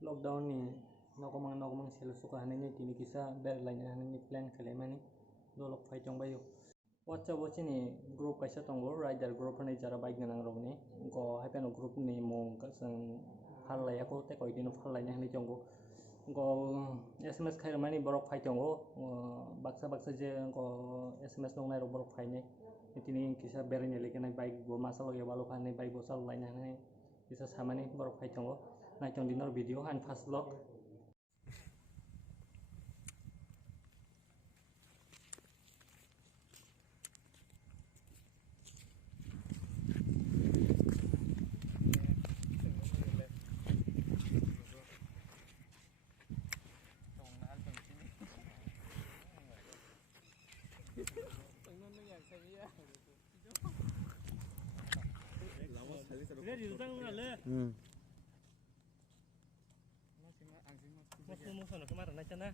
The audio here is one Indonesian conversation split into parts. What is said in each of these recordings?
lockdown ni nokong sel suka hanani tini kisa ber lain hanani plan kalemani dolok fai chong bayo WhatsApp watch ni group kaisa tongo rider group ni jara bike ganang rok ni ko happen group ni mong kasang hal laya ko te koi dino hal laya ni chongo ko SMS khairmani borok fai chongo baksa je ko SMS nong nai ro borok fai ni tini kisa ber ni lekena bike bo masalo ya balu khani bike bo sal lain hani kisa samani borok fai chongo na chong dinor video and fast vlog Masuk kemarin aja nah.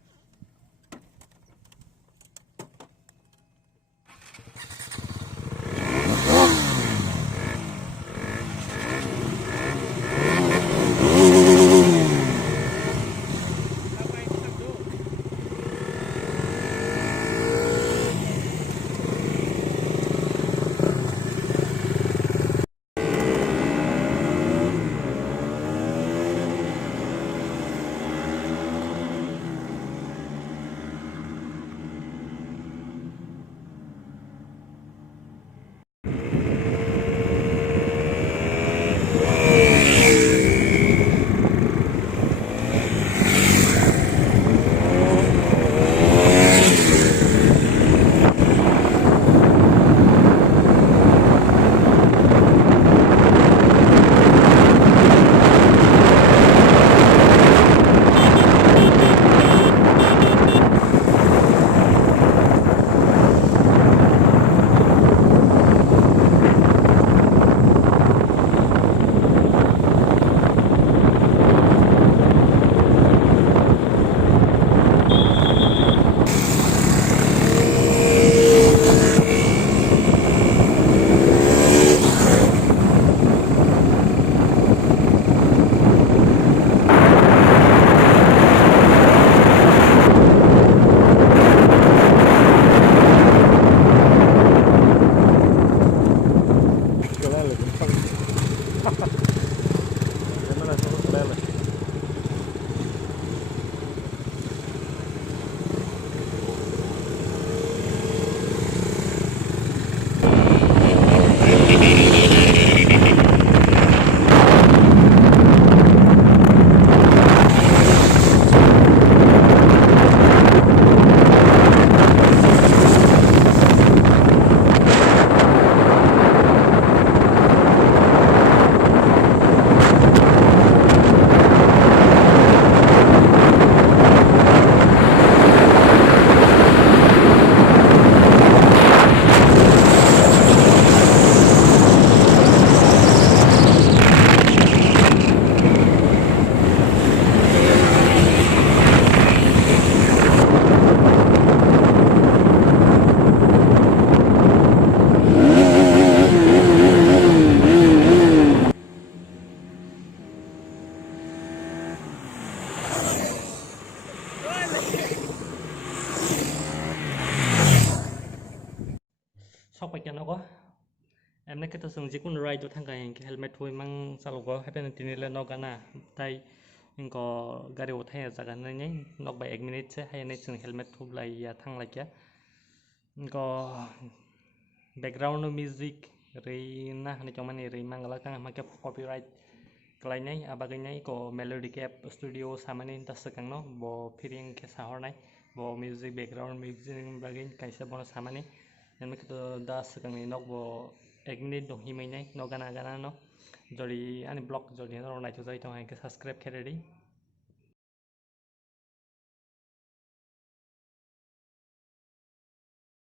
Sok phải nó có em nói cái tôi dùng chỉ cũng ride cho thằng cái helmet thôi mang sao có hay bên tin là nó cái na tay nhưng có gari ô thay ra cái này nó by 1 minute sẽ hay này dùng helmet thôi lại thằng lại kia có background music rồi na này trong này rồi mang cái cái make copyright cái này cái này có melody cap studio sama này ta sekarang nó bo piring ke sahor này bo music background music bagian kaisa bono sama này yang kita dah sekarang ini nok bo eknit dong himai nai nok gana no jadi ani blog jadi orang naik tu saya tu yang ke subscribe kerja